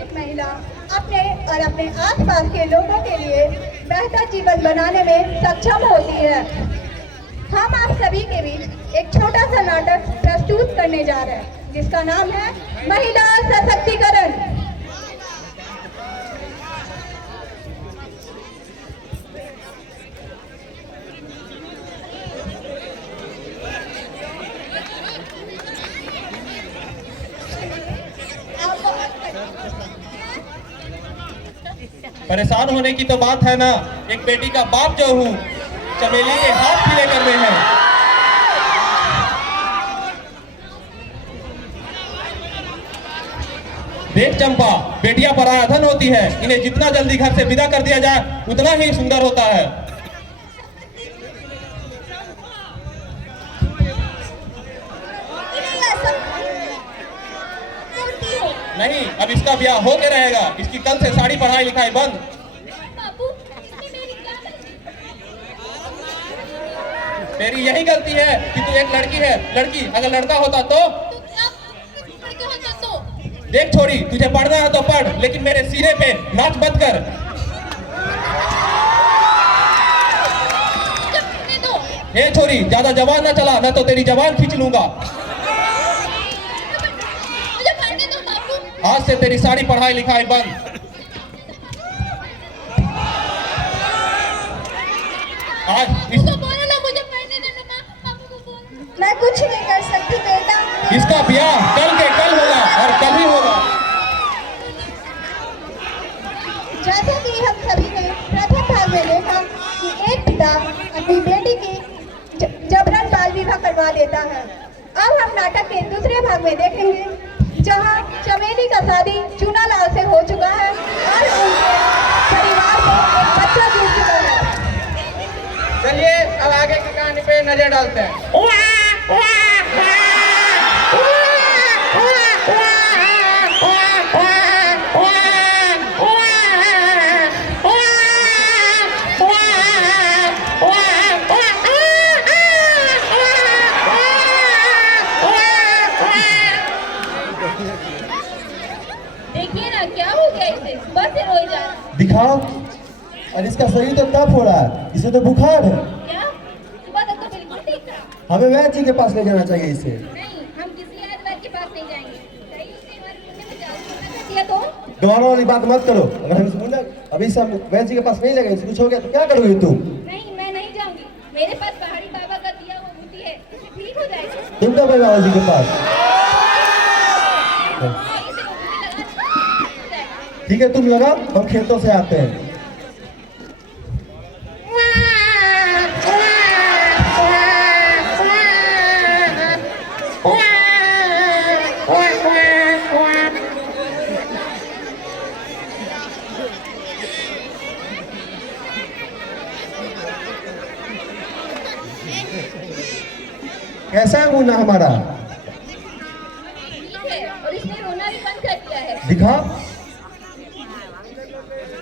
शिक्षित महिला अपने और अपने आसपास के लोगों के लिए बेहतर जीवन बनाने में सक्षम होती है। हम आप सभी के बीच एक छोटा सा नाटक प्रस्तुत करने जा रहे हैं जिसका नाम है महिला सशक्तिकरण। परेशान होने की तो बात है ना, एक बेटी का बाप जो हूँ, चमेली के हाथ पीले करने हैं। देख चंपा, बेटियां पराया धन होती है, इन्हें जितना जल्दी घर से विदा कर दिया जाए उतना ही सुंदर होता है। नहीं, अब इसका ब्याह होके रहेगा। इसकी कल से साड़ी पढ़ाई लिखाई बंद। तेरी यही गलती है कि तू एक लड़की है। लड़की अगर लड़का होता तो देख छोरी, तुझे पढ़ना है तो पढ़, लेकिन मेरे सिरे पे नाच मत कर। ए छोरी, ज्यादा जवान ना चला, मैं तो तेरी जवान खींच लूंगा। आज से तेरी सारी पढ़ाई लिखाई बंद। आज बोलो ना, मुझे पढ़ने देना, पापा को बोलो। मैं कुछ नहीं कर सकती बेटा। इसका ब्याह कल के कल होगा और कल ही होगा। जैसा कि हम सभी ने प्रथम भाग में देखा कि एक पिता अपनी बेटी की जबरन बाल विवाह करवा देता है। अब हम नाटक के दूसरे भाग में देखेंगे जहां चमेली का शादी चूनालाल से हो चुका है और उनके परिवार को एक बच्चा जुड़ चुका है। चलिए अब आगे की कहानी पे नजर डालते हैं। देखिए ना क्या हो गया इसे, सुबह से रोए जा रहा है। दिखाओ, और इसका शरीर तो टफ हो रहा है, इसे तो बुखार है। क्या? सुबह तक तो बिल्कुल ठीक था। हमें वैद्य जी के पास ले जाना चाहिए इसे। नहीं, हम किसी वैद्य के पास नहीं जाएंगे। कहीं उसे हमारे मुंडे में जादू कर दिया तो? गवाना वाली बात मत करो। अगर हम इस मुंडा अभी से हम वैद्य जी के पास नहीं लगे, कुछ हो गया तो क्या करोगे तुम? नहीं, मैं नहीं जाऊंगी। मेरे पास पहाड़ी बाबा का दिया हुआ बूटी है, ठीक हो जाएगा। तुम कब गए बाबा जी के पास? ठीक है, तुम लगाओ, हम खेतों से आते हैं। कैसा है मुन्ना हमारा? ठीक है, और इसने रोना भी बंद कर दिया है। दिखा।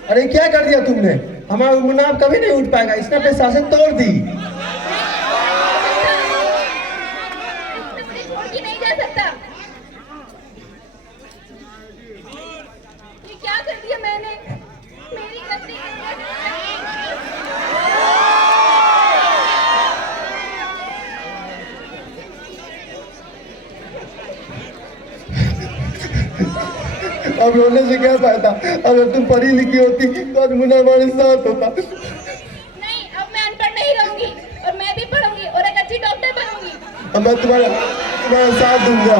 अरे क्या कर दिया तुमने? हमारा मुन्ना अब कभी नहीं उठ पाएगा, इसने अपने शासन तोड़ दी। छोड़ के नहीं जा सकता। ये क्या कर दिया मैंने? मेरी गलती है। अब रोने से क्या फायदा? अगर तुम पढ़ी लिखी होती तो आज मुन्ना हमारे साथ होता। नहीं, अब मैं अनपढ़ नहीं रहूंगी और मैं भी पढ़ूंगी और एक अच्छी डॉक्टर बनूंगी। अब मैं तुम्हारा साथ दूंगा।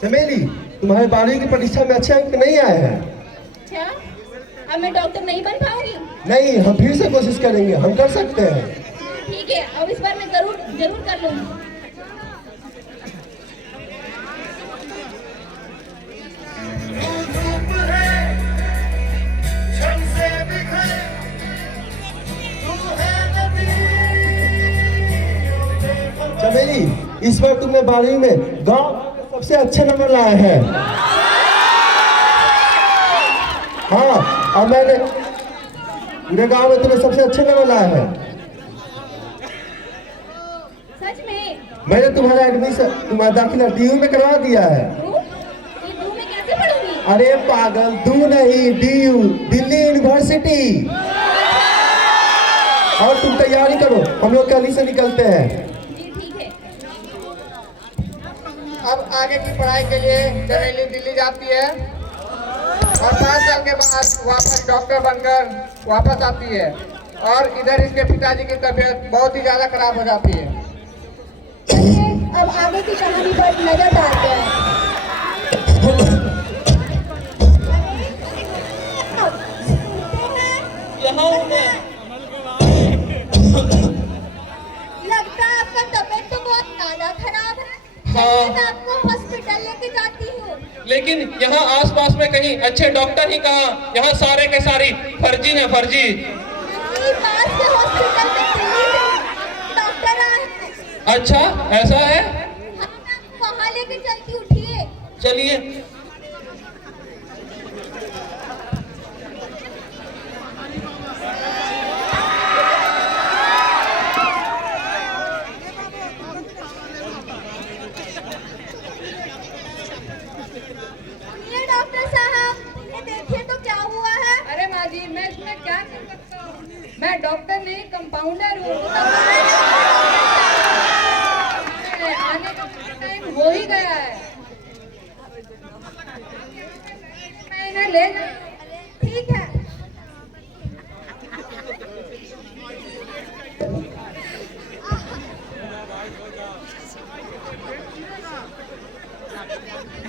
चमेली, तुम्हारे 12वीं की परीक्षा में अच्छे अंक नहीं आए हैं। क्या? अब मैं डॉक्टर नहीं बन पाऊंगी? नहीं, हम फिर से कोशिश करेंगे, हम कर सकते हैं। ठीक है, अब इस बार मैं जरूर कर लूंगी। तू है नदी चमेली, इस बार तुमने 12वीं में गांव के सबसे अच्छे नंबर लाए हैं। हाँ, और मैंने पूरे गांव में तुम्हें सबसे अच्छे नंबर लाए हैं। सच में? मैंने तुम्हारा एडमिशन, तुम्हारा दाखिला DU में करवा दिया है। DU में कैसे पढ़ूंगी? अरे पागल, DU नहीं, DU, दिल्ली यूनिवर्सिटी। और तुम तैयारी करो, हम लोग कल ही से निकलते हैं। जी ठीक है। अब आगे की पढ़ाई के लिए चमेली दिल्ली जाती है और 5 साल के बाद वापस डॉक्टर बनकर वापस आती है और इधर इसके पिताजी की तबीयत बहुत ही ज़्यादा खराब हो जाती है। चलिए अब आगे की कहानी पर नजर डालते हैं। यहाँ हूँ मैं। लगता है आपका तबीयत तो बहुत ज्यादा खराब है। हाँ। मैं आपको हॉस्पिटल लेके जाती हूँ। लेकिन यहाँ आसपास में कहीं अच्छे डॉक्टर ही कहाँ, यहाँ सारे के सारी फर्जी हैं, फर्जी। यही पास के हॉस्पिटल में दिल्ली से डॉक्टर आए हैं। अच्छा, ऐसा है? हाँ, मैं आपको वहाँ लेके चलती, उठिए। चलिए। ये डॉक्टर साहब, ये देखिए तो क्या हुआ है। अरे माँ जी, मैं इसमें क्या कर सकता हूँ? मैं डॉक्टर नहीं, कंपाउंडर हूँ। आने का टाइम हो ही गया है। मैं इन्हें ले जाऊँ। ठीक है।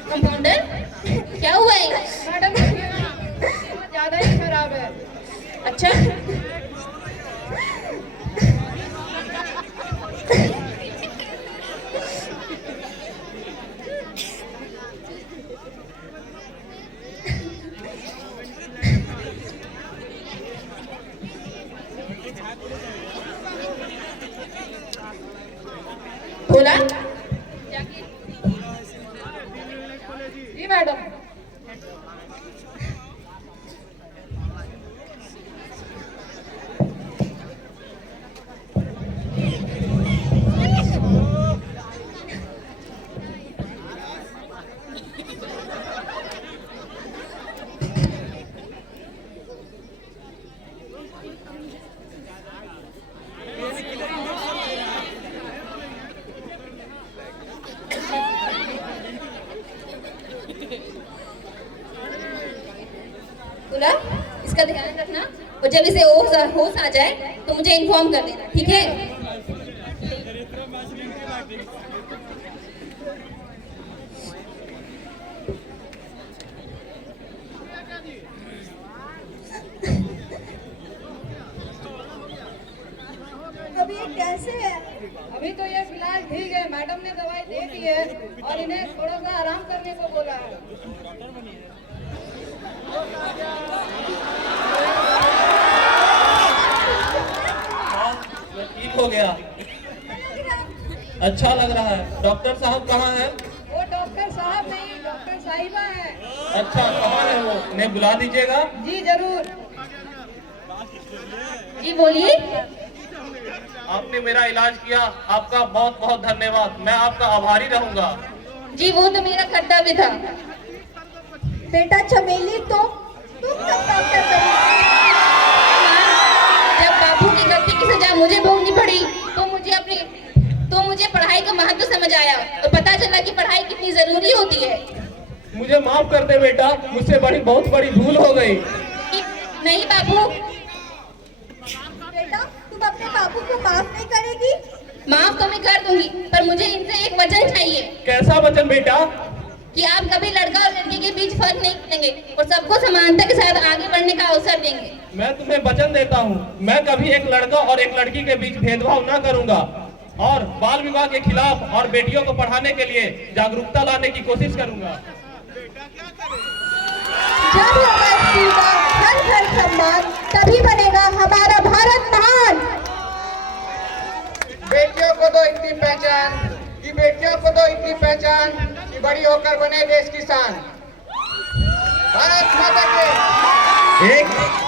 कंपाउंडर, क्या हुआ है? मैडम बहुत ज्यादा ही खराब है। अच्छा, बोला? जी मैडम। बोला? इसका ध्यान रखना और जब इसे होश आ जाए तो मुझे इन्फॉर्म कर देना, ठीक है? अभी ये कैसे है? अभी तो ये फिलहाल ठीक है। मैडम ने दवाई दे दी है और इन्हें थोड़ा सा आराम करने को बोला है। हाँ, मैं ठीक हो गया। अच्छा लग रहा है। डॉक्टर साहब कहाँ हैं? वो डॉक्टर साहब नहीं, डॉक्टर साहिबा है। अच्छा, कहाँ है वो? इन्हें बुला दीजिएगा। जी जरूर। जी बोलिए। आपने मेरा इलाज किया, आपका बहुत बहुत धन्यवाद। मैं आपका आभारी रहूंगा। जी वो तो मेरा कर्तव्य था। बेटा चमेली, तो तुम कब डॉक्टर बनी? जब बापू की गलती की सजा मुझे भोगनी पड़ी तो मुझे पढ़ाई का महत्व समझ आया और पता चला कि पढ़ाई कितनी जरूरी होती है। मुझे माफ कर दे बेटा, मुझसे बहुत बड़ी भूल हो गई। कि नहीं बापू, बेटा तुम अपने बापू को माफ नहीं करेगी? माफ तो मैं कर दूंगी, पर मुझे इनसे एक वचन चाहिए कैसा वचन बेटा? कि आप कभी लड़का और लड़की के बीच फर्क नहीं करेंगे और सबको समानता के साथ आगे बढ़ने का अवसर देंगे। मैं तुम्हें वचन देता हूँ, मैं कभी एक लड़का और एक लड़की के बीच भेदभाव न करूंगा और बाल विवाह के खिलाफ और बेटियों को पढ़ाने के लिए जागरूकता लाने की कोशिश करूंगा। जब होगा स्त्री का हर घर सम्मान, तभी बनेगा हमारा भारत महान। बेटियों को तो इतनी पहचान की पहचान कि बड़ी होकर बने देश की शान। भारत माता की। एक